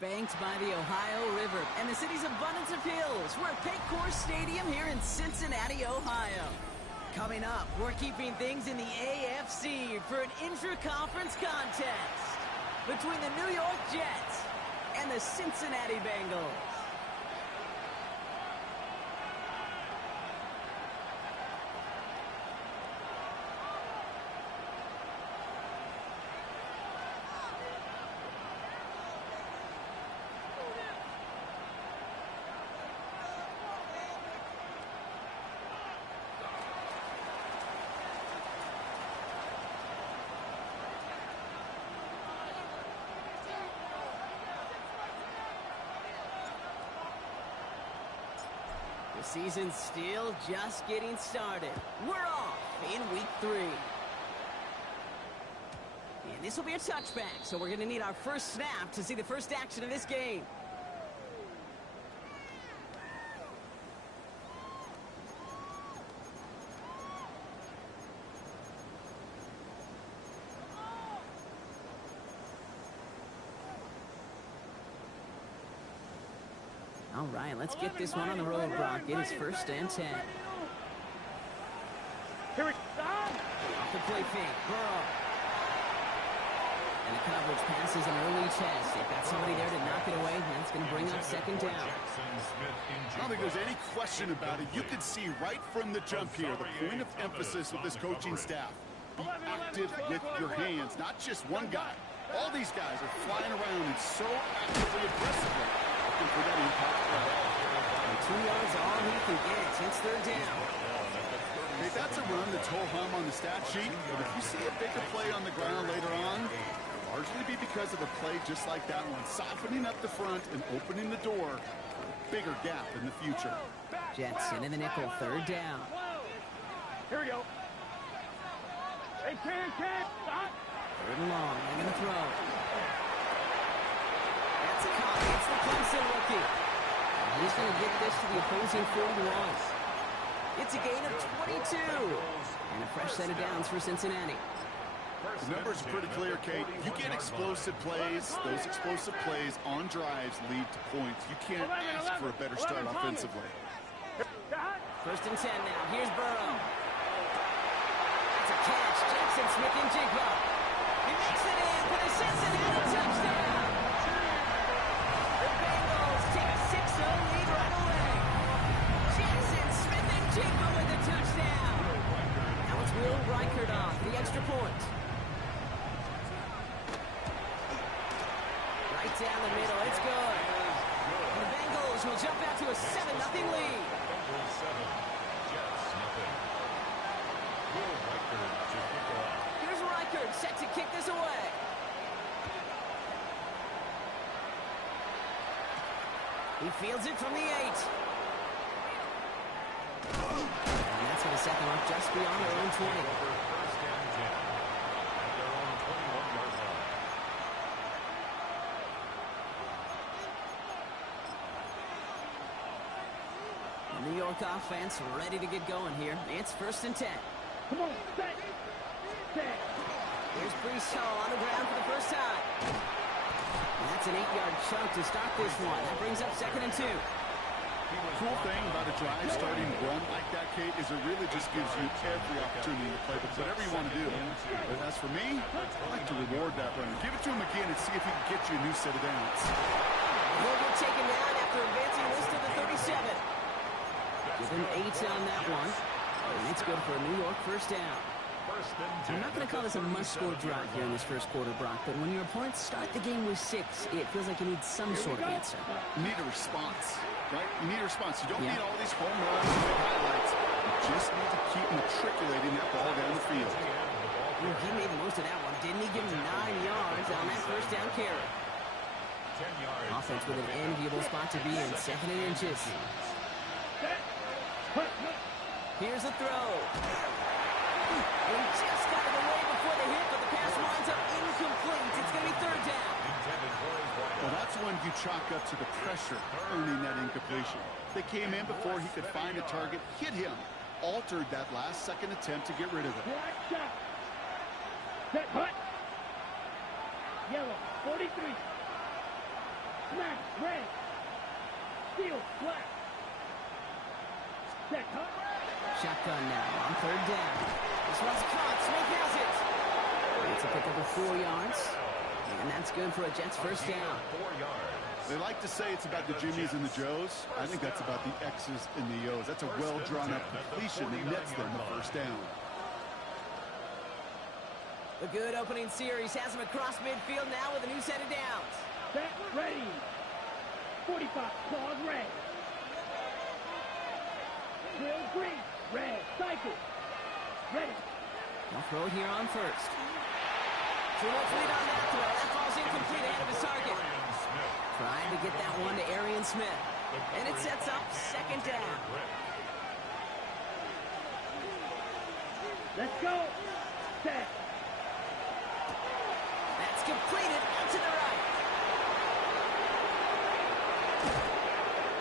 Banked by the Ohio River and the city's abundance of hills, we're at Paycor Stadium here in Cincinnati, Ohio. Coming up, we're keeping things in the AFC for an intra-conference contest between the New York Jets and the Cincinnati Bengals. The season's still just getting started. We're off in week 3. And this will be a touchback, so we're going to need our first snap to see the first action of this game. All right, let's get this one on the road, Brock. It is 1st and 10. Here we go. Off the play fake, Burrow. And the coverage passes an early test. They've got somebody there to knock it away. That's going to bring up 2nd down. I don't think there's any question about it. You can see right from the jump here the point of emphasis with this coaching staff. Be active with your hands, not just one guy. All these guys are flying around and so actively aggressively. For that impact. 2 yards all he can get. It's 3rd down. Okay, that's a run that's ho-hum on the stat sheet, but if you see a bigger play on the ground later on, it'll largely be because of a play just like that one, softening up the front and opening the door for a bigger gap in the future. Jetson in the nickel, 3rd down. Here we go. Hey, can, stop. 3rd and long, they're going to throw. That's a copy. It's the Clemson rookie. He's going to get this to the opposing 41. It's a gain of 22. And a fresh set of downs for Cincinnati. The numbers are pretty clear, Kate. You get explosive plays. Those explosive plays on drives lead to points. You can't ask for a better start offensively. 1st and 10 now. Here's Burrow. That's a catch. Jackson Smith and Jigba. He makes it in for the Cincinnati touchdown. The Bengals take a 6-0 lead right away. Jackson Smith and Jigba with the touchdown. Now it's Will Reichert off the extra point. Right down the middle. It's good. And the Bengals will jump out to a 7-0 lead. Here's Reichert set to kick this away. He fields it from the 8. And that's going to set them up just beyond their own 20. The New York offense ready to get going here. It's 1st and 10. Come on, set. Here's Brees Hall on the ground for the first time. And that's an 8-yard chunk to start this one. That brings up 2nd and 2. The cool thing about a drive starting run like that, Kate, is it really just gives you every opportunity to play whatever you want to do. But as for me, I like to reward that runner. Give it to him again and see if he can get you a new set of downs. He'll get taken down after advancing this to the 37. Give him 8 on that one. And it's good for a New York 1st down. I'm not going to call this a must-score drive here in this 1st quarter, Brock, but when your opponents start the game with 6, it feels like you need some sort of answer. You need a response, right? You need a response. You don't need all these home runs and big highlights. You just need to keep matriculating that ball down the field. He made the most of that one, didn't he? Give him 9 yards on that 1st down carry. Offense with an enviable spot to be in, 2nd and inches. Here's a throw. He just got it away before the hit, but the pass winds up incomplete. It's going to be 3rd down. Well, that's when you chalk up to the pressure earning that incompletion. They came in before he could find a target, hit him, altered that last-second attempt to get rid of it. Set, hut. Yellow, 43. Smash, red. Steal, black. Set, cut. Shotgun now on third down. This one's caught. Smith has it. It's a pickup of 4 yards. And that's good for a Jets first down. 4 yards. They like to say it's about the Jimmies and the Joes. I think that's about the X's and the O's. That's a well-drawn-up completion that nets them the first down. The good opening series has him across midfield now with a new set of downs. Set, ready. 45, claws red. Drill green, red, cycle. Ready. They'll throw it here on first. Too much lead on that throw. That ball's incomplete ahead of his target. Trying to get that one to Arian Smith. And it sets up second down. Let's go. Set. That's completed out to the right.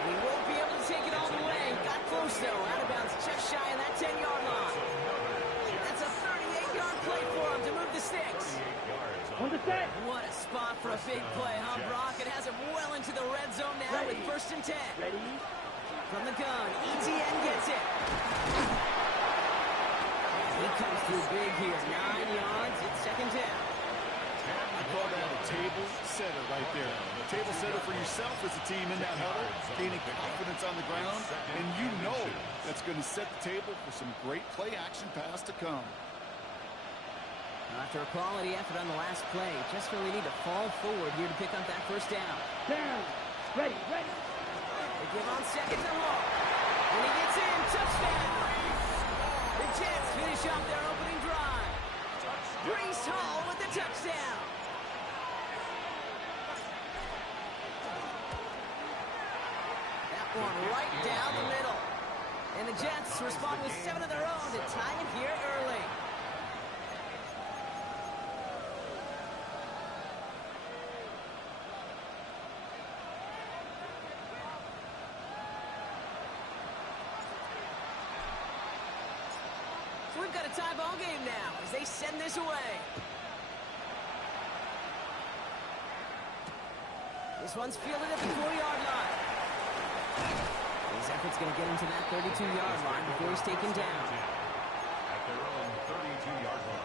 He won't be able to take it all the way. Got close, though. Out of bounds just shy of that 10-yard line. That's a 38-yard play for him to move the sticks. On the set. What a spot for a big play, huh, Brock? It has him well into the red zone now with first and 10. Ready. From the gun, ETN gets it. He comes through big here. 9 yards. It's second down. I call that a table setter right there. A table setter for yourself as a team in that huddle, gaining confidence on the ground, and you know that's going to set the table for some great play action pass to come. After a quality effort on the last play, just really need to fall forward here to pick up that first down. Down. Ready, ready. They give on second to Hall. And he gets in. Touchdown. The Jets finish off their opening drive. Breece Hall with the touchdown. That one right down the middle. And the Jets respond with 7 of their own to tie it here early. So we've got a tie ball game now as they send this away. This one's fielded at the 4-yard line. His effort's going to get him to that 32-yard line before he's taken down. At their own 32-yard line.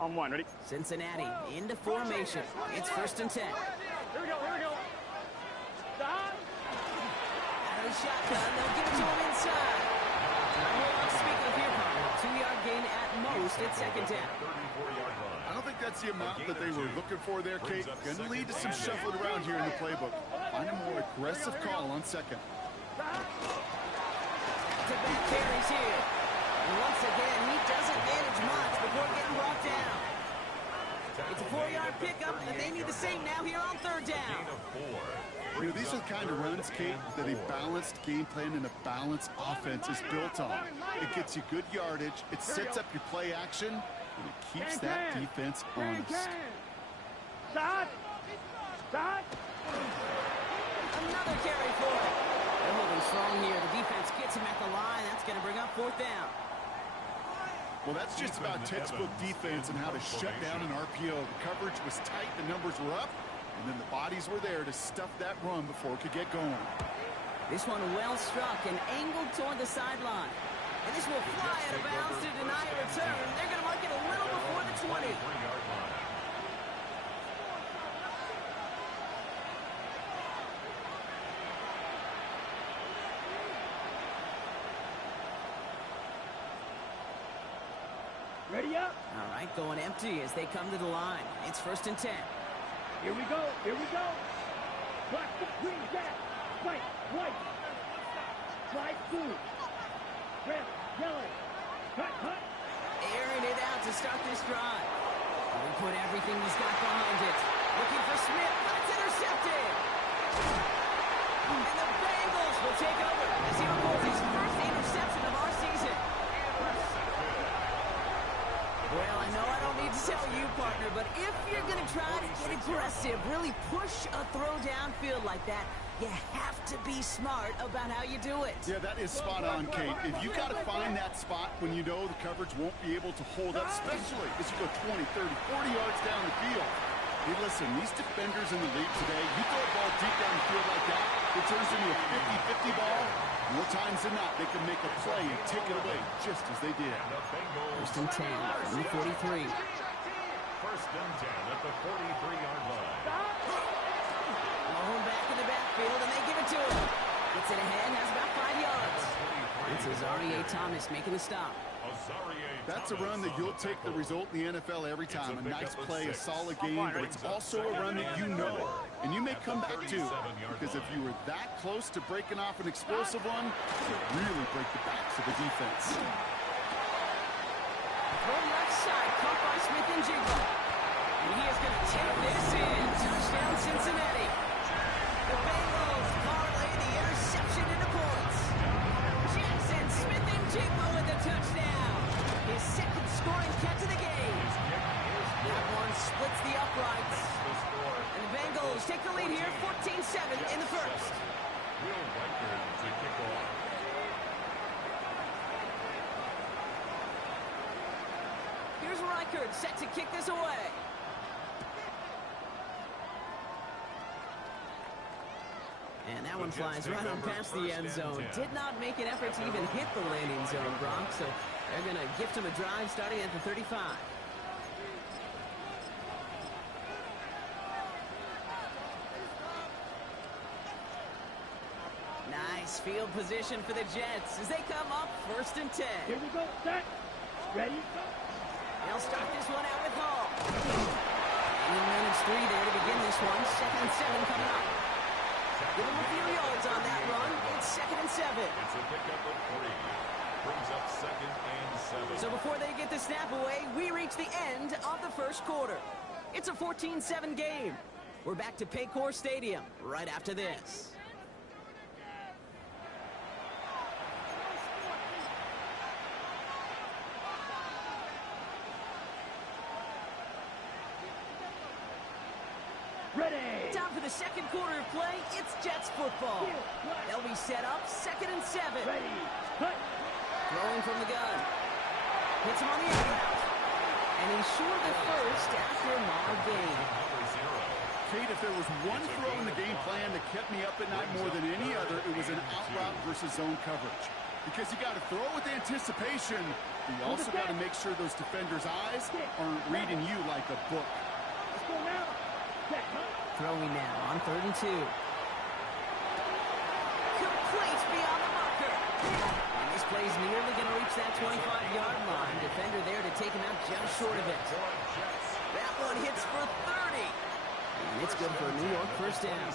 On one, ready. Cincinnati into formation. It's first and 10. Here we go, here we go. Stop. Out of the shotgun, they'll give it to him inside. Speaking of here, partner, 2-yard gain at most at second down. 34-yard line. I don't think that's the amount that they were looking for there, Kate. Going to lead to some shuffling around here in the playbook. Find a more aggressive call on second. Back-to-back carries here. And once again, he doesn't manage much before getting brought down. It's a 4-yard pickup, and they need the same now here on third down. You know, these are the kind of runs, Kate, that a balanced game plan and a balanced offense is built on. It gets you good yardage, it sets up your play action, and it keeps that defense honest. Stop. Stop. Another carry for it. They're holding strong here. The defense gets him at the line. That's going to bring up fourth down. Well, that's just about textbook defense and how to shut down an RPO. The coverage was tight, the numbers were up, and then the bodies were there to stuff that run before it could get going. This one well struck and angled toward the sideline. And this will fly out of bounds to deny a return. They're going to mark it a little before the 20. 23-yard line. Ready up. All right, going empty as they come to the line. It's first and 10. Here we go. Here we go. Black, green, gas. White, white. White, blue. Red, yellow. Cut, cut. Airing it out to start this drive. He put everything he's got behind it. Looking for Smith, but it's intercepted. And the Bengals will take over as he records his first interception of our season. Well, I know I don't need to tell you, partner, but if you're going to try to get a impressive. Really push a throw downfield like that. You have to be smart about how you do it. Yeah, that is spot on, Kate. If you got to find that spot when you know the coverage won't be able to hold up, especially as you go 20, 30, 40 yards down the field. Hey, listen, these defenders in the league today, you throw a ball deep down the field like that, it turns into a 50-50 ball. More times than not, they can make a play and take it away just as they did. First and 10 from the 43. First and 10 at the 43-yard line. Blown back in the backfield, and they give it to him. Gets it ahead, has about 5 yards. It's Azareye'h Thomas making the stop. That's a run that you'll take the result in the NFL every time. A nice play, a solid game, but it's also a run that you know, and you may come back to. Because if you were that close to breaking off an explosive one, it would really break the backs of the defense. From left side, caught by Smith-Njigba. And he is going to take this in. Touchdown, Cincinnati. The Bengals parlay the interception into points. Jackson Smith-Njigba with the touchdown. His second scoring catch of the game. That one splits the uprights. And the Bengals take the lead here, 14-7 in the first. Will Riker to kick off. Here's Reichert set to kick this away. And that one flies right on past the end zone. Did not make an effort to even hit the landing zone, Brock. So they're going to gift him a drive starting at the 35. Nice field position for the Jets as they come up first and 10. Here we go. Set. Ready. They'll start this one out with Hall. 8 minutes 3 there to begin this one. Second and 7 coming up. Give him a few yards on that run. It's second and 7. It's a pickup of 3. Brings up second and 7. So before they get the snap away, we reach the end of the first quarter. It's a 14-7 game. We're back to Paycor Stadium right after this. Ready. Time for the second quarter of play. It's Jets football. They'll be set up second and 7. Ready. Cut. Throwing from the gun. Hits him on the end. And he's short of first after a mild gain. Kate, if there was one throw in the game plan that kept me up at night more than any other, it was an out route versus zone coverage. Because you got to throw with anticipation, but you also got to make sure those defenders' eyes aren't reading you like a book. Let's go now. Set. Throwing now on 3rd and 2. Complete beyond the marker. And this play's nearly going to reach that 25-yard line. Defender there to take him out just short of it. That one hits for 30. And it's good for a New York first down.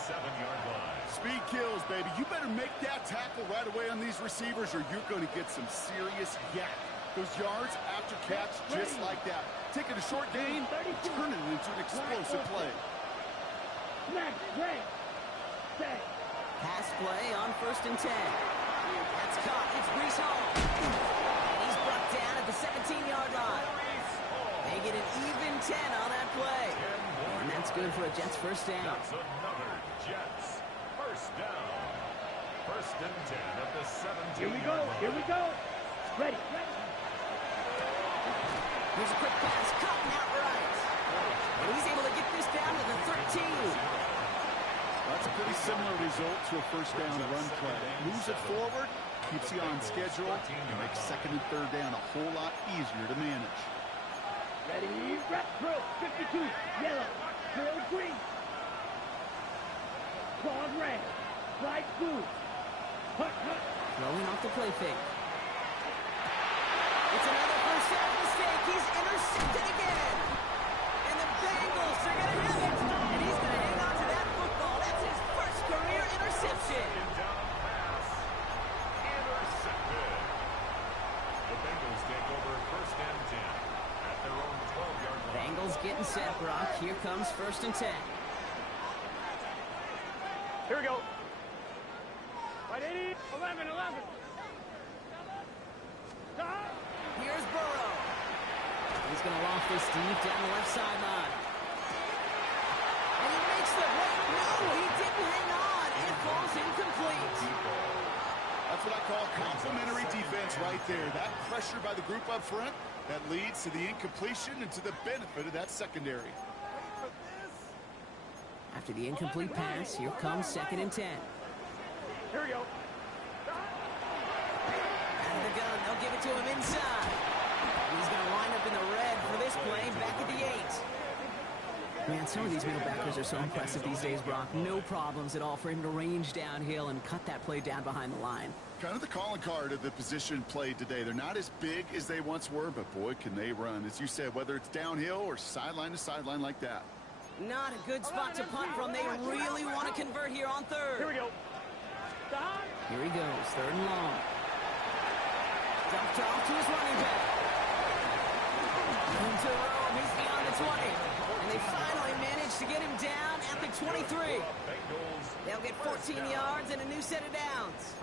Speed kills, baby. You better make that tackle right away on these receivers or you're going to get some serious yak. Those yards after catch just like that. Taking a short gain, turn it into an explosive play. Next. Break. Set. Pass play on 1st and 10. That's caught. It's Breece Hall. And he's brought down at the 17-yard line. They get an even 10 on that play. And that's good for a Jets first down. That's another Jets first down. First and 10 at the 17. Here we go. Here we go. Ready. Here's a quick pass. Caught outright. And he's able to get this down to the 13. That's a pretty similar result to a first down run play. Moves it forward, keeps you on schedule, and makes second and third down a whole lot easier to manage. Ready. Red. Drill. 52. Yellow. Drill. Green. Claw red. Right blue. Cut. Throwing off the play fake. It's another first down mistake. He's intercepted again. And the Bengals are going to have it. And he's going to hang on to that football. That's his first career interception. Down pass. Intercepted. The Bengals take over first and 10 at their own 12-yard line. Bengals getting set, Brock. Here comes 1st and 10. Here we go. Right 80. 11. Stop. Here's Burrow. He's going to loft this deep down the left sideline. makes the break. No, he didn't hang on. It falls incomplete. That's what I call complimentary defense right there. That pressure by the group up front, that leads to the incompletion and to the benefit of that secondary. After the incomplete pass, here comes 2nd and 10. Here we go. Out of the gun, they'll give it to him inside. He's going to line up in the red for this play, back at the 8. Man, some of these middle backers are so impressive these days, Brock. No problems at all for him to range downhill and cut that play down behind the line. Kind of the calling card of the position played today. They're not as big as they once were, but boy, can they run. As you said, whether it's downhill or sideline to sideline like that. Not a good spot to punt from. They really want to convert here on 3rd. Here we go. Here he goes, 3rd and long. Dumped off to his running back. Into Rome, he's beyond the 20. And they finally managed to get him down at the 23. They'll get 14 yards and a new set of downs.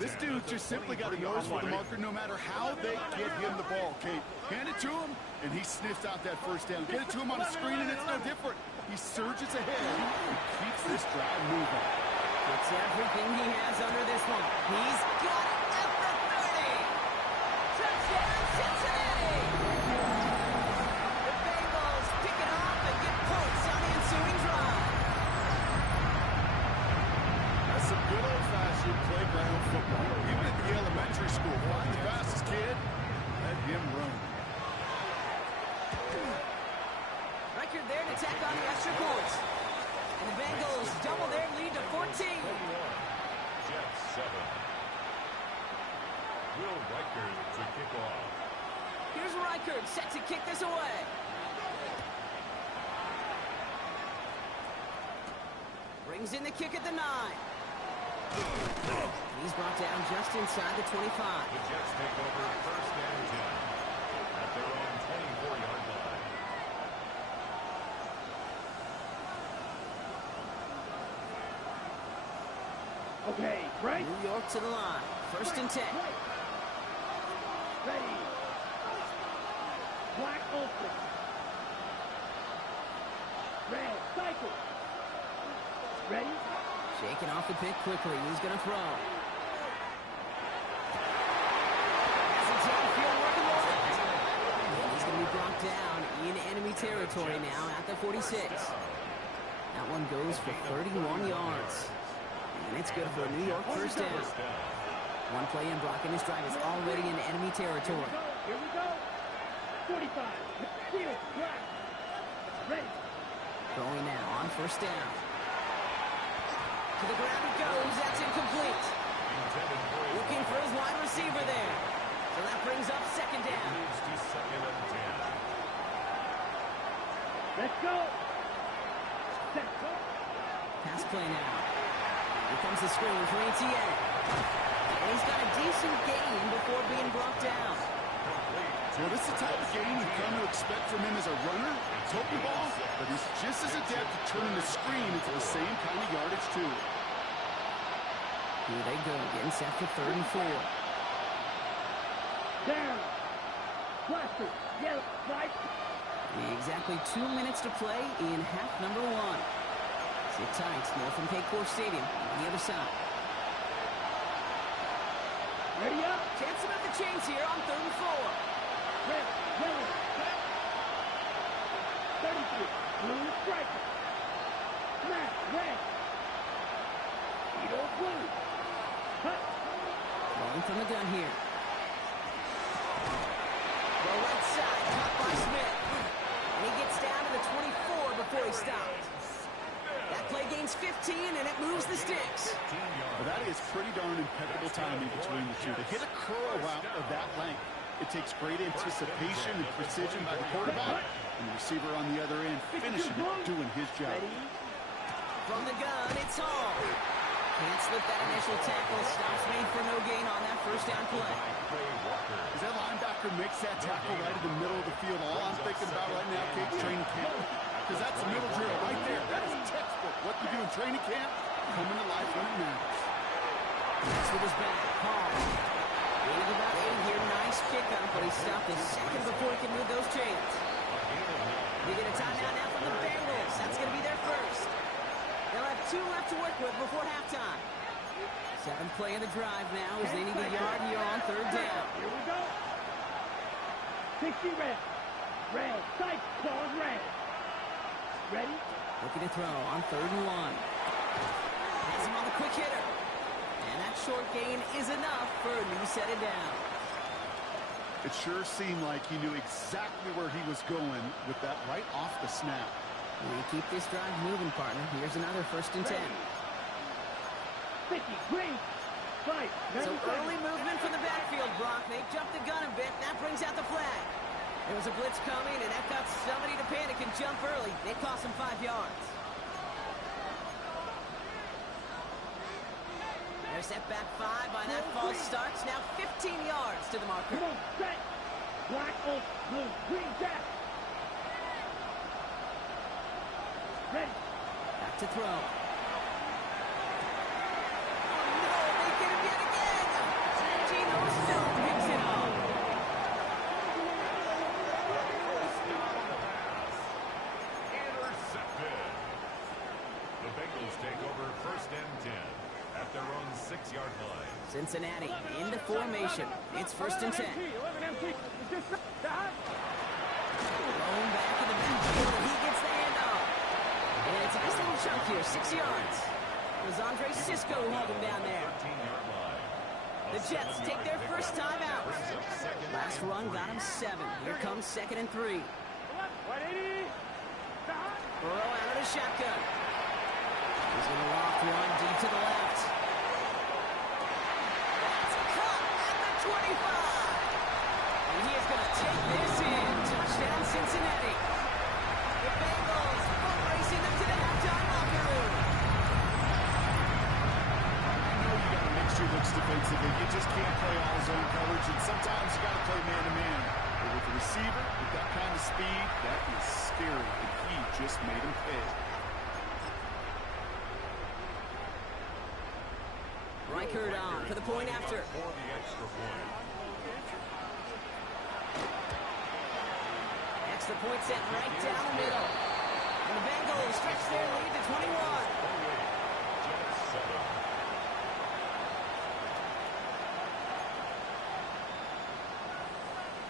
This dude just simply got a nose for the marker no matter how they get him the ball, Kate. Hand it to him, and he sniffs out that 1st down. Get it to him on a screen, and it's no different. He surges ahead and keeps this drive moving. It's everything he has under this one. He's got it at the 30. Touchdown, Cincinnati! The Bengals pick it off and get points on the ensuing drive. That's some good old-fashioned playground football. Even at the elementary school, find the fastest kid, let him run. Record there to tack on the extra points. And the Bengals double their lead to 14. Jets 7. Will Reichard to kick off. Here's Reichard set to kick this away. Brings in the kick at the 9. He's brought down just inside the 25. The Jets take over 1st and 10 at their own 24-yard line. Okay, right. New York to the line. 1st and 10. Ready. Black open. Red, cycle. Ready. Shaking off the pick quickly. He's going to throw. Has it downfield working on it. And he's going to be brought down in enemy territory now at the 46. That one goes for 31 yards. And it's good for a New York 1st down. One play in, Brock, and his drive is already in enemy territory. Here we go. 45. Field, black. Ready. Throwing now on 1st down. To the ground it goes. That's incomplete. Looking for his wide receiver there. So that brings up 2nd down. Moves to 2nd and 10. Let's go. Set. Pass play now. Here comes the screen for Etienne. And he's got a decent gain before being brought down. So this is the type of game you've come to expect from him as a runner, toting the ball, but he's just as adept at turning the screen into the same kind of yardage, too. Here they go, getting set for 3rd and 4. Down. Blaster. Yellow. Right. Exactly 2 minutes to play in half number 1. Sit tight, more from Paycor Stadium on the other side. Ready up. Chance about the chains here on 3rd and 4. Red. Yellow. 33. Blue striker. Black. Red. Eagle blue. Cut. Rolling from the gun here. The right side, caught by Smith. And he gets down to the 24 before he stops. That play gains 15, and it moves the sticks. Well, that is pretty darn impeccable timing between the two. To hit a curl route of that length, it takes great anticipation and precision by the quarterback, and the receiver on the other end finishing it, doing his job. From the gun, it's Hall. Can't slip that initial tackle. Stops made for no gain on that 1st down play. As that linebacker makes that tackle right in the middle of the field, all I'm thinking about right now, Kate, training camp. Because that's a middle drill right there. That is textbook. What you do in training camp, coming to life when it matters. Next with his back, Hall. Gain of about 8 here. Nice pickup, but he stopped a second before he can move those chains. We get a timeout now from the Bengals. That's going to be their first. 2 left to work with before halftime. 7th play of the drive now as they need a yard here on 3rd down. Here we go. 60 red. Red. Sight. Ball is red. Ready? Looking to throw on 3rd and 1. Has him on the quick hitter. And that short gain is enough for a new set of down. It sure seemed like he knew exactly where he was going with that right off the snap. We keep this drive moving, partner. Here's another 1st and 10. 50, green, 5, So early movement from the backfield, Brock. They jumped the gun a bit. That brings out the flag. There was a blitz coming, and that got somebody to panic and jump early. They cost them 5 yards. They're set back 5 by that false start. Now 15 yards to the marker. Come on, set. Black, oak, blue, green, jack. Ready. Back to throw. They get him yet again. Gino still picks it up. Intercepted. The Bengals take over 1st and 10 at their own 6-yard line. Cincinnati into formation. It's 1st and 10. Thrown back in the backfield. He gets the handoff. And it's a nice little chunk here, 6 yards. It was Andre Sisco who held him down there. 13-yard line. The Jets take their first time out. Last run got him 7. Here comes 2nd and 3. Burrow out of the shotgun. He's going to loft one deep to the left. That's caught at the 25. And he is going to take this in. Touchdown, Cincinnati. The Bengals racing up to the halftime locker room. I know you got to make sure it looks defensively. You just can't play all zone coverage, and sometimes you got to play man-to-man. But with the receiver, with that kind of speed, that is scary, and he just made him pay. Reichert on for the point after. For the extra point. Extra point set right down the middle. And the Bengals stretch their lead to 21. Jets 7.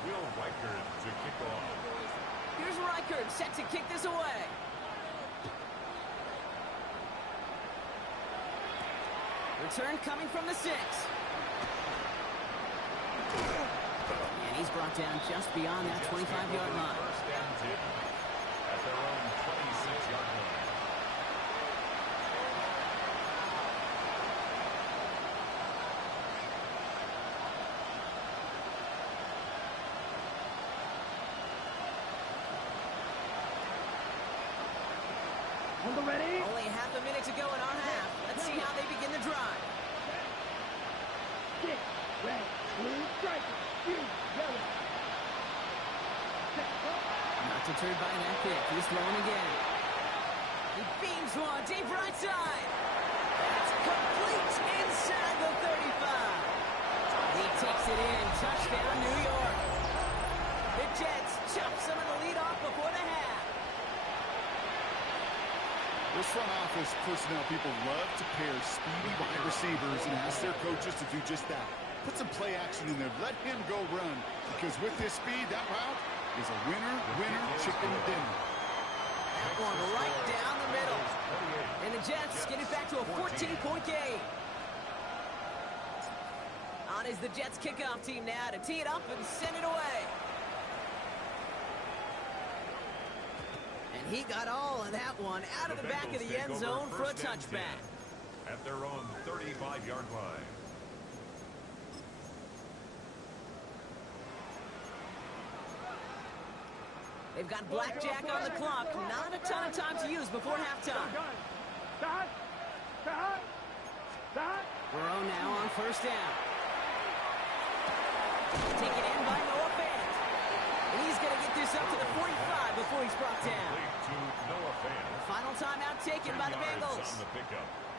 Will Reichert to kick off. Here's Reichert set to kick this away. Return coming from the 6. And he's brought down just beyond that 25-yard line. 1st and 10 at their own 26-yard line. On the ready. Only half a minute to go in our half. Let's see how they begin the drive. 6, red, blue, stripe, green, yellow. Set, go. Not deterred by that pick. He's throwing again. He beams one deep right side. That's complete inside the 35. He takes it in. Touchdown, New York. The Jets chop some of the lead off before the half. Those front office personnel people love to pair speedy wide receivers and ask their coaches to do just that. Put some play action in there. Let him go run. Because with his speed, that route is a winner, winner, chicken dinner. That one right down the middle. And the Jets get it back to a 14-point game. On is the Jets kickoff team now to tee it up and send it away. And he got all of that one out of the back of the end zone for a touchback. At their own 35-yard line. They've got blackjack on the clock. Not a ton of time to use before halftime. Burrow now on 1st down. Taken in by Noah Fant. And he's going to get this up to the 45 before he's brought down. To Noah Fant. Final timeout taken by the Bengals.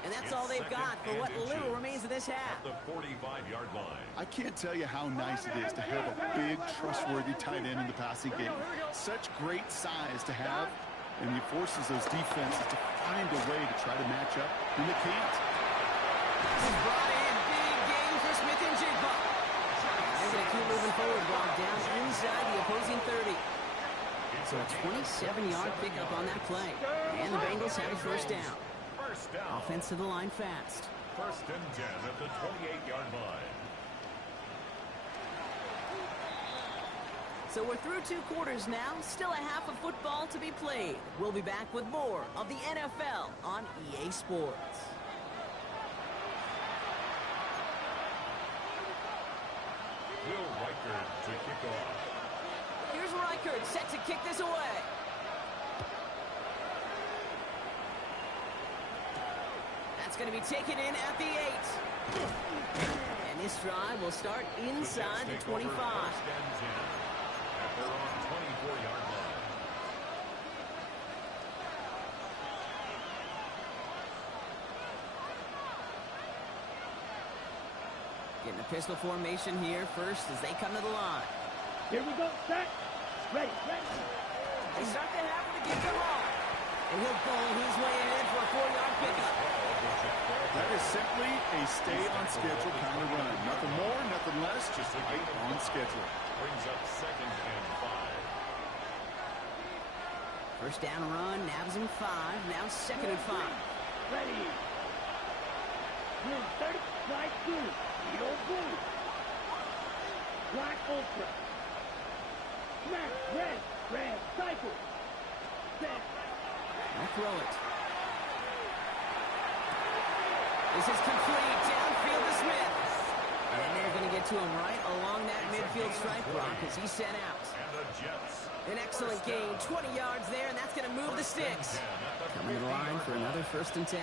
And that's all they've got for what little remains of this half. At the 45-yard line. I can't tell you how nice it is to have a big, trustworthy tight end in the passing game. Such great size to have, And he forces those defenses to find a way to try to match up, and they can't. This is brought in. Big game for Smith and Jigba. They're going to keep moving forward, ball down inside the opposing 30. So a 27-yard pickup on that play. And the Bengals have a first down. First down. Offense to the line fast. First and 10 at the 28-yard line. So we're through 2 quarters now. Still a half of football to be played. We'll be back with more of the NFL on EA Sports. Will Reichard to kick off. Here's Reichard set to kick this away. That's going to be taken in at the 8. And this drive will start inside the 25. First and 10 at their own 24-yard line. Getting a pistol formation here first as they come to the line. Here we go, set. Ready, ready. They start the half with a gift to Hall. And he'll pull his way ahead for a 4-yard pickup. That is simply a stay-on-schedule kind of run. Nothing more, nothing less, just right on schedule. Brings up second and 5. First down run, nabs him 5. Now second and 5. Ready. Blue 30, slide blue. Yellow blue. Black ultra. Smash, red, red, cycle. Set. They'll throw it. This is complete. Downfield to Smith. And they're going to get to him right along that midfield stripe block as he's sent out. And the Jets. An excellent gain. 20 yards there, and that's going to move the sticks. Coming to the line for another first and 10.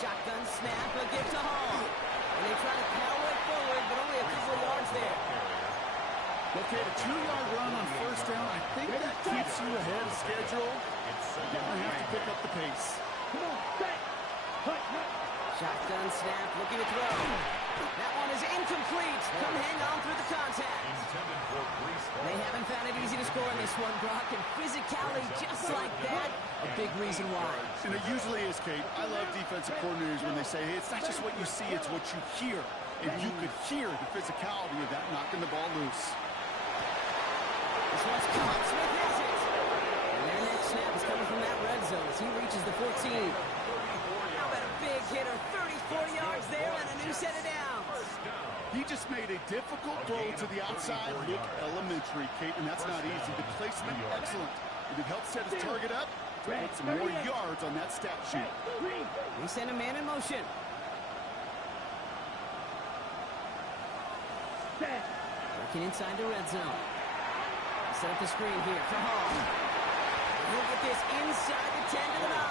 Shotgun snap, a gift to Hall. And they try to power it forward, but only a couple of yards there. Okay, a 2-yard run on first down. I think that keeps you ahead of schedule. You're going to have to pick up the pace. Come on, set. Hut, hut. Shotgun snap, looking to throw. That one is incomplete. Come hang on through the contact. Intended for Brees Hall. They haven't found it easy to score in this one, Brock, and physicality just like that, a big reason why. And it usually is, Kate. I love defensive coordinators when they say, hey, it's not just what you see, it's what you hear. And you could hear the physicality of that knocking the ball loose. This one's caught. Smith has it. And their next snap is coming from that red zone as he reaches the 14. How about a big hitter? 34 yards there and a new set of downs. He just made a difficult throw to the outside look elementary, Kate, and that's not easy. The placement, excellent. If it helps set his target up, put some more yards on that stat sheet. They send a man in motion. Working inside the red zone. Set up the screen here for Hall. He'll get this inside the 10 to the 9.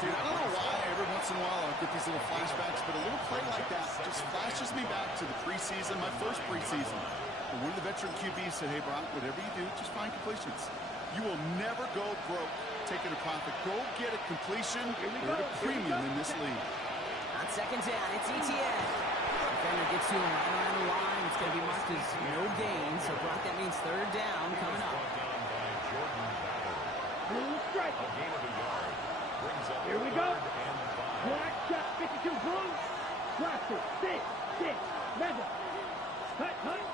Dude, I don't know why every once in a while I get these little flashbacks, but a little play like that just flashes me back to the preseason, my first preseason. And one of the veteran QBs said, hey, Brock, whatever you do, just find completions. You will never go broke taking a profit. Go get a completion or a premium in this league. On second down, it's ETN. Defender gets to him right around the line. It's going to be marked as no gain. So, Brock, that means third down coming up. Blue strike. A gain of a yard. Brings up Here we go. third and 5. Black shot, 52 blue. Blaster, 6, Madden. Hut, hut.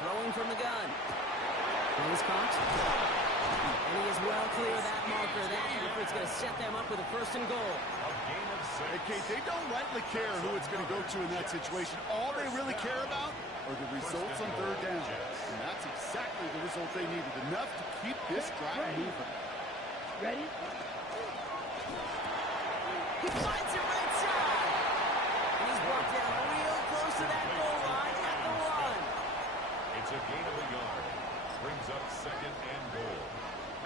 Throwing from the gun. And he's caught. And he is well clear of that marker. That effort's going to set them up with a first and goal. A gain of 6. Okay, they don't rightly care who it's going to go to in that situation. All they really care about are the results on third down. And that's exactly the result they needed. Enough to keep this drive moving. Ready? He finds it right side. And he's brought down real close to that goal line at the 1. It's a gain of a yard. Brings up second and goal.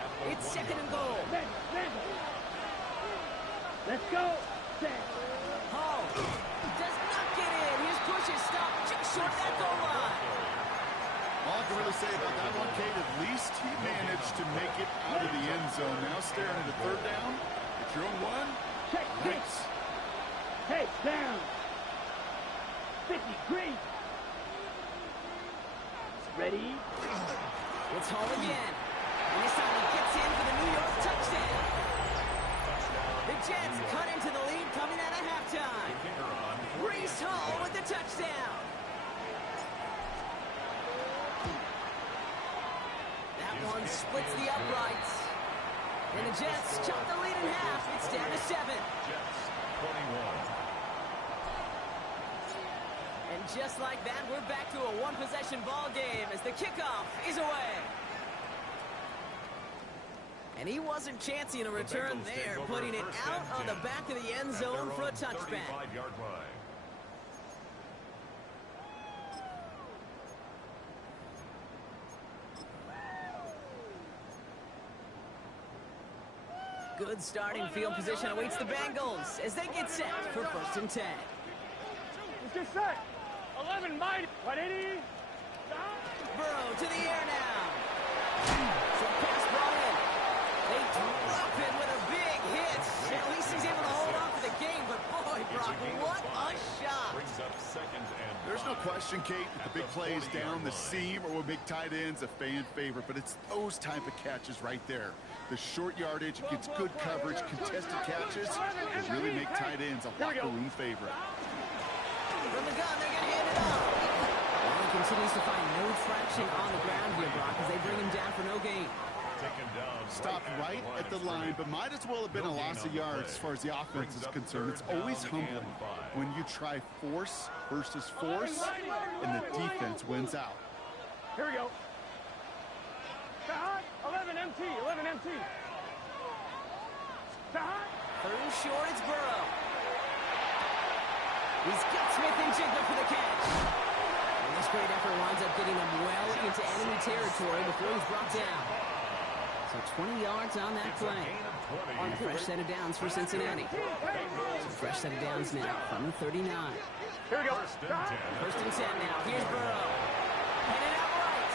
At the It's 1 second and yard goal. Madden. Let's go. Set. Hall does not get in. His push is stopped just short of that goal line. All I can really say about that one, Kate, at least he managed to make it out of the end zone. Now staring at the third down. It's your own one. Check, Nice. Hey, down. 50, green. Ready? It's Hall again. And And this time he gets in for the New York touchdown. The Jets cut into the lead coming out of halftime. Breece Hall with the touchdown. That one splits the uprights. And the Jets chop the lead in half. It's down to 7. Jets 21. And just like that, we're back to a one-possession ball game as the kickoff is away. And he wasn't chancing a return there, putting it out on the back of the end zone for a touchback. 35-yard line. Good starting field position awaits the Bengals as they get set for 1st and 10. It's just set. 11 mighty. 180. Burrow to the air now. Some pass brought in. They drop it with a big hit. At least he's able to hold on to the game, but boy, Brock, what a shot. Brings up 2nd and 5. There's no question, Kate, that the big plays down the seam or with big tight ends a fan favorite, but it's those type of catches right there. The short yardage, gets good coverage, contested catches, that really make tight ends a locker room favorite. From the gun, they're going to hand it off. And he continues to find no traction on the ground here, Brock, as they bring him down for no gain. Taken down. Stopped right at the line, but might as well have been a loss of yards as far as the offense is concerned. It's always humbling when you try force versus force, and the defense wins out. Here we go. 11 MT. 11 MT. 3rd and short, it's Burrow. He's got Smith and Jigba for the catch. And this great effort winds up getting him well into enemy territory before he's brought down. So 20 yards on that play. On a fresh set of downs for Cincinnati. So fresh set of downs now from the 39. Here we go. 1st and 10 now. Here's Burrow. Headed out right.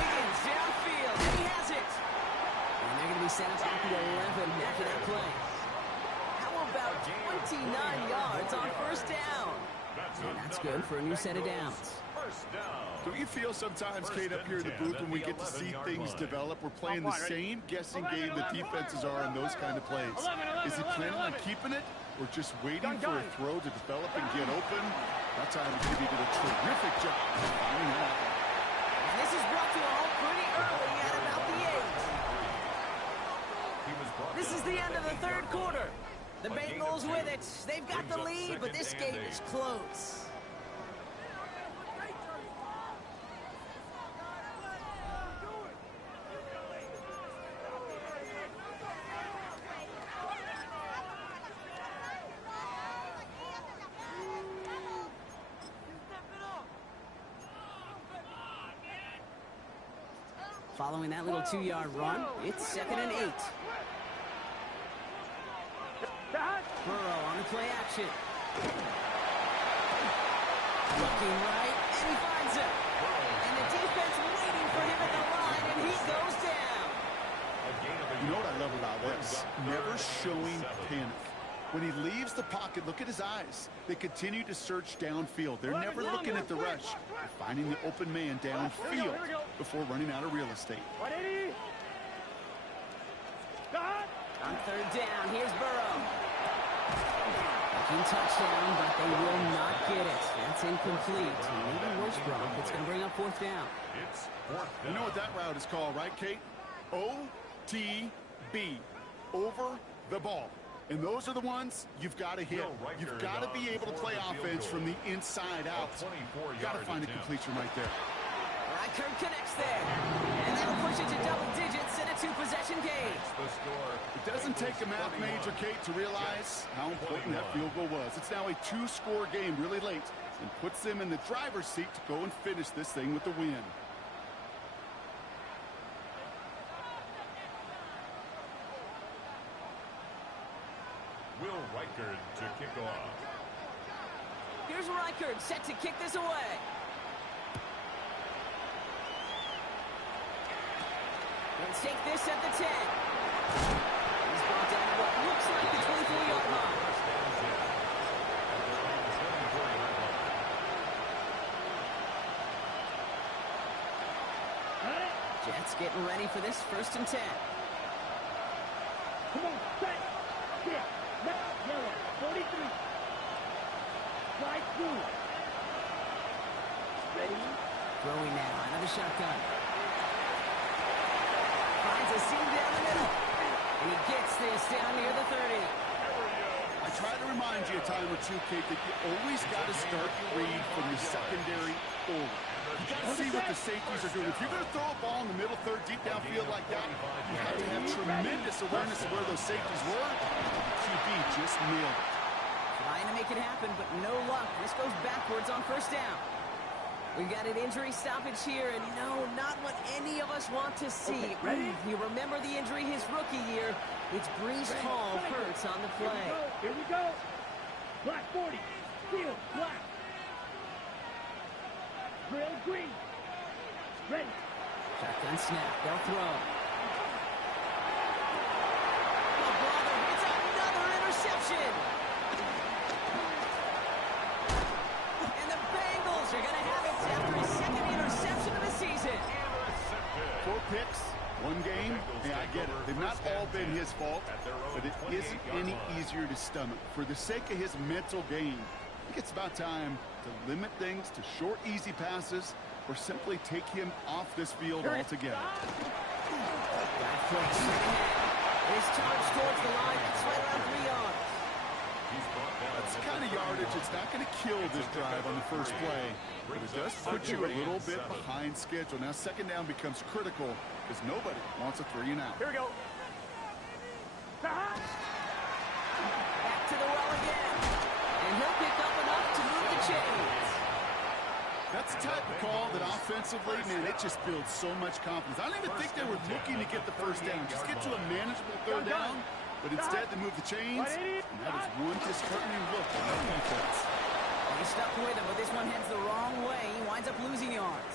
Higgins downfield. And he has it. And they're going to be set up at the 11 after that play. How about 29 yards on 1st down? And that's good for a new set of downs. Don't you feel sometimes, Kate, up here in the booth when we get to see things develop? We're playing the same guessing game the defenses are on those kind of plays. Is he planning on keeping it or just waiting for a throw to develop and get open? That time, he did a terrific job of finding that. And this is brought to a halt pretty early at about the 8. This is the end of the 3rd quarter. The Bengals with it. They've got the lead, but this game is close. Following that little 2-yard run, it's 2nd and 8. Burrow on the play action. Looking right, and he finds him. And the defense waiting for him at the line, and he goes down. You know what I love about this? Never showing panic. When he leaves the pocket, look at his eyes. They continue to search downfield. They're never looking at the rush. They're finding the open man downfield before running out of real estate. 180. On 3rd down, here's Burrow. Looking touchdown, but they will not get it. That's incomplete. Maybe worse, Brock. It's going to bring up 4th down. It's 4th down. You know what that route is called, right, Kate? OTB. Over the ball. And those are the ones you've got to hit. You've got to be able to play offense from the inside out. You've got to find a completion right there. Reichert connects there. And that'll push it to double digits in a 2-possession game. It doesn't take a math major, Kate, to realize how important that field goal was. It's now a 2-score game really late and puts them in the driver's seat to go and finish this thing with the win. Will Reichert to kick off. Here's Reichert set to kick this away. Let's take this at the 10. He's brought down to what looks like the 24-yard line. Jets getting ready for this 1st and 10. Come on, set, get, left, yellow, 43. Slide through. Ready? Throwing now, another shotgun. Finds a seam down the middle. And he gets this down near the 30. I try to remind you a time or two, Kate, that you always got to start your read from your secondary forward. You got to see what the safeties are doing. If you're going to throw a ball in the middle third, deep downfield like that, you have to have tremendous awareness of where those safeties were. The QB just nailed it. Trying to make it happen, but no luck. This goes backwards on 1st down. We've got an injury stoppage here, and no, not what any of us want to see. Okay, ready? You remember the injury his rookie year. It's Breece Hall hurts on the play. Here we go. Black 40. Field, black. Drill green. Ready. Shotgun snap. They'll throw. Oh, brother, it's another interception. And the Bengals are going to have it after his 2nd interception of the season. 4 picks, 1 game. Yeah, I get it. They've not all been his fault, but it isn't any easier to stomach. For the sake of his mental game, I think it's about time to limit things to short, easy passes or simply take him off this field altogether. That flips. His charge towards the line. It's right around 3 yards. That's the kind of yardage. It's not going to kill this drive on the first play, but it does put you a little bit behind schedule. Now 2nd down becomes critical because nobody wants a 3 and out. Here we go. Back to the well again. And he'll pick up enough to move the chains. That's the type of call that offensively, man, it just builds so much confidence. I don't even think they were looking to get the 1st down. Just get to a manageable 3rd down. But instead, they move the chains, and that is one disheartening look on the defense. He's stuck with him, but this one heads the wrong way. He winds up losing yards.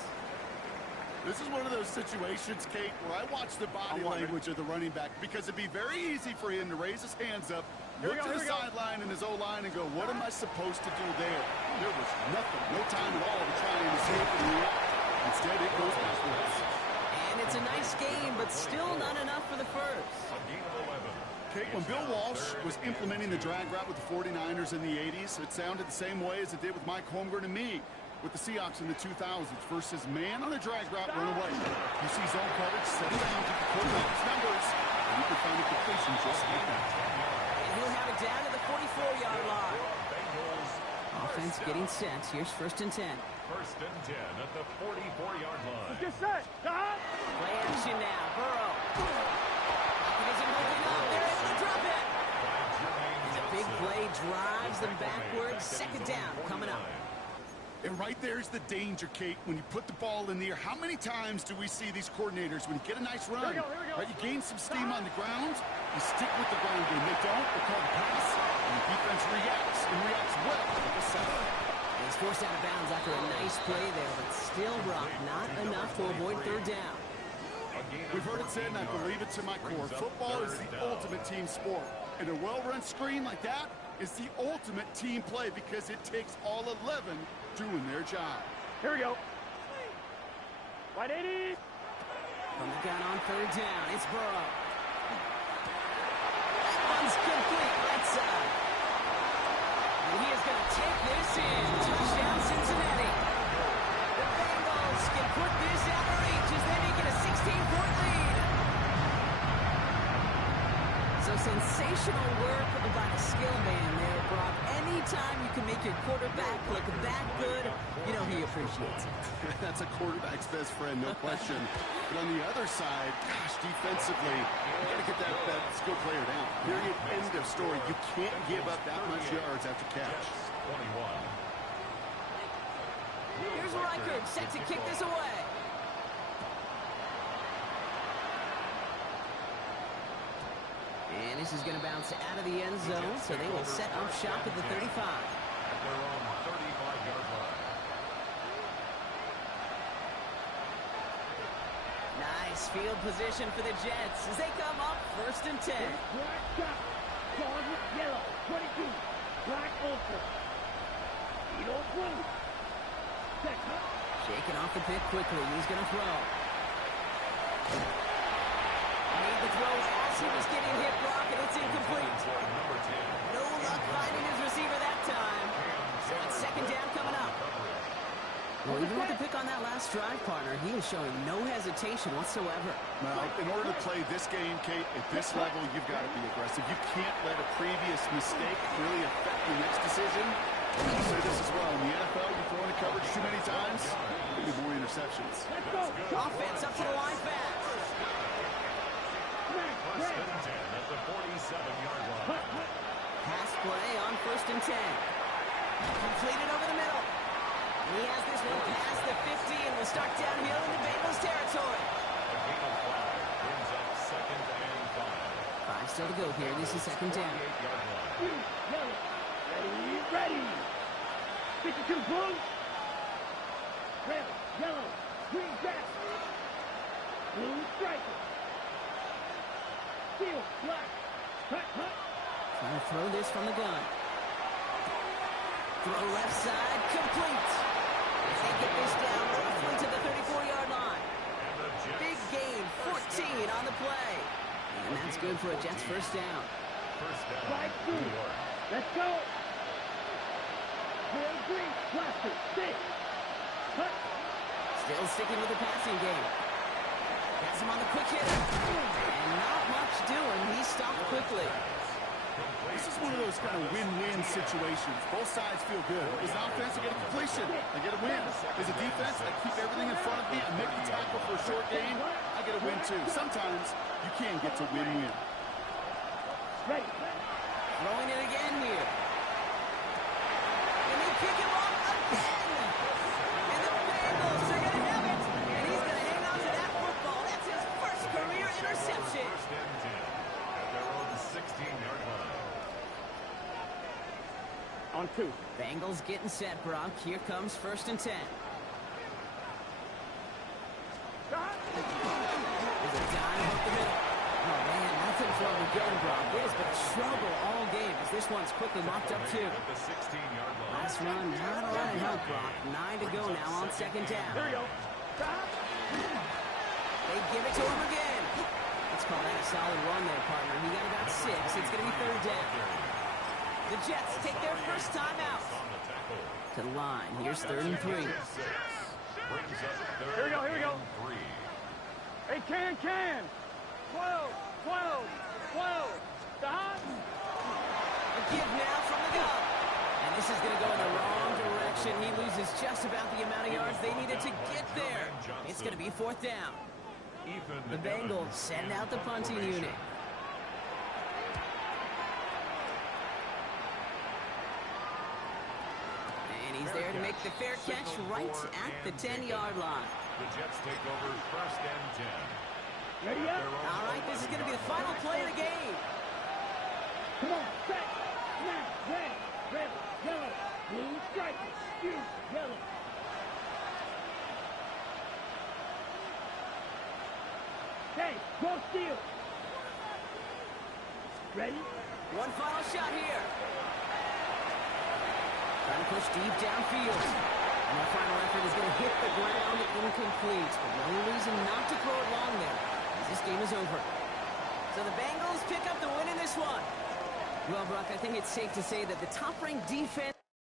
This is one of those situations, Kate, where I watch the body language of the running back because it'd be very easy for him to raise his hands up, look to the sideline and his O-line and go, what am I supposed to do there? There was nothing, no time at all to try and escape and react. Instead, it goes backwards. And it's a nice game, but still not enough for the first. Kate, when Bill Walsh was implementing the drag route with the 49ers in the 80s, it sounded the same way as it did with Mike Holmgren and me with the Seahawks in the 2000s versus man on a drag route, run away. You see zone coverage, settle down, get the quarterback's numbers, and you can find a completion just like that. And he'll have it down to the 44-yard line. Offense getting set. Here's 1st and 10. 1st and 10 at the 44-yard line. Just set. Play action now. Burrow. Isn't moving up. They're able to drop it. The big play drives them backwards. 2nd down coming up. And right there's the danger, Kate, when you put the ball in the air. How many times do we see these coordinators, when you get a nice run, Here we go. right, you gain some steam on the ground, you stick with the ground game. They don't, they call the pass, and the defense reacts, and reacts well like a setup. He's forced out of bounds after a nice play there, but still, Brock, not enough to avoid 3rd down. We've heard it said, and I believe it to my core, football is the ultimate team sport. And a well-run screen like that is the ultimate team play because it takes all 11 doing their job. Here we go. 180. From the gun on 3rd down, it's Burrow. That one's complete right side. And he is going to take this in. Touchdown, Cincinnati. The Bengals can put this out of reach as they make it a 16-point lead. So sensational work by the skill man there, Brock. Anytime you can make your quarterback look that good, you know he appreciates it. That's a quarterback's best friend, no question. But on the other side, gosh, defensively, you got to get that skill player down. Period, end of story. You can't give up that much yards after catch. 21. Here's Reichert set to kick this away. And this is going to bounce out of the end zone, so they will set up shop at the 35. At their own 35-yard line. Nice field position for the Jets as they come up 1st and 10. Black dot. Jaws with yellow. 22. Black ultra. Edo blue. Set up. Shaking off the pit quickly. He's going to throw. receiver's getting hit, Brock, and it's incomplete. No luck finding his receiver that time. So it's second down coming up. Well, even with the pick on that last drive, partner, he is showing no hesitation whatsoever. Well, in order to play this game, Kate, at this level, you've got to be aggressive. You can't let a previous mistake really affect the next decision. I'll say this as well. In the NFL, you throw into coverage too many times, you get more interceptions. Let's go. Offense up to the line fast. First and 10 at the 47-yard line. Pass play on 1st and 10. Completed over the middle. He has this one past the 50 and will start downhill into Bengals territory. A gain of 5 brings up second and 5. 5 still to go here. This is second down. 48-yard line. Green, yellow. Ready, ready. 52 blue. Red, yellow, green jack. Blue striker. Steel, black. Hut, hut. Trying to throw this from the gun. Throw left side, complete. As they get this down roughly to the 34-yard line. Big gain, 14 on the play. And that's good for a Jets first down. First down. Right through. New York. Let's go. Red, green, blaster, stick. Hut. Still sticking with the passing game. Has him on the quick hitter. And not much doing. He stopped quickly. This is one of those kind of win-win situations. Both sides feel good. As an offense, I get a completion. I get a win. As a defense, I keep everything in front of me. I make the tackle for a short gain. I get a win, too. Sometimes you can get to win-win. Ready. Throwing it again here. And they pick him off again. And the Bengals are going to have it. And he's going to hang on to that football. That's his first career interception. First and 10 at their own 16-yard line. On 2. Bengals getting set, Brock. Here comes 1st and 10. There's a dive up the middle. Oh, man, nothing for him again, Brock. It has been trouble all game as this one's quickly mopped up, too. At the 16-yard line. Last run, not a lot of help, Brock. 9 to go now on second down. Here we go. Stop. They give it to him again. Let's call that a solid run there, partner. He got about 6. It's going to be third down. The Jets take their first time out. On the tackle. To the line. Here's 3rd and 3. Brings up third Here we go, here we go. and 3. Hey, can. 12. Stop. A give now from the gun. And this is going to go in the wrong direction. He loses just about the amount of yards they needed to get there. It's going to be 4th down. The Bengals send out the punting unit. And he's there to make the fair catch right at the 10-yard line. The Jets take over 1st and 10. Ready up. All right, this is going to be the final play of the game. Come on, set, snap, red, yellow, blue striker, steel, yellow. Hey, go steel. Ready? One final shot here. Trying to push deep downfield. And the final effort is going to hit the ground incomplete. But no reason not to throw it long there, as this game is over. So the Bengals pick up the win in this one. Well, Brock, I think it's safe to say that the top-ranked defense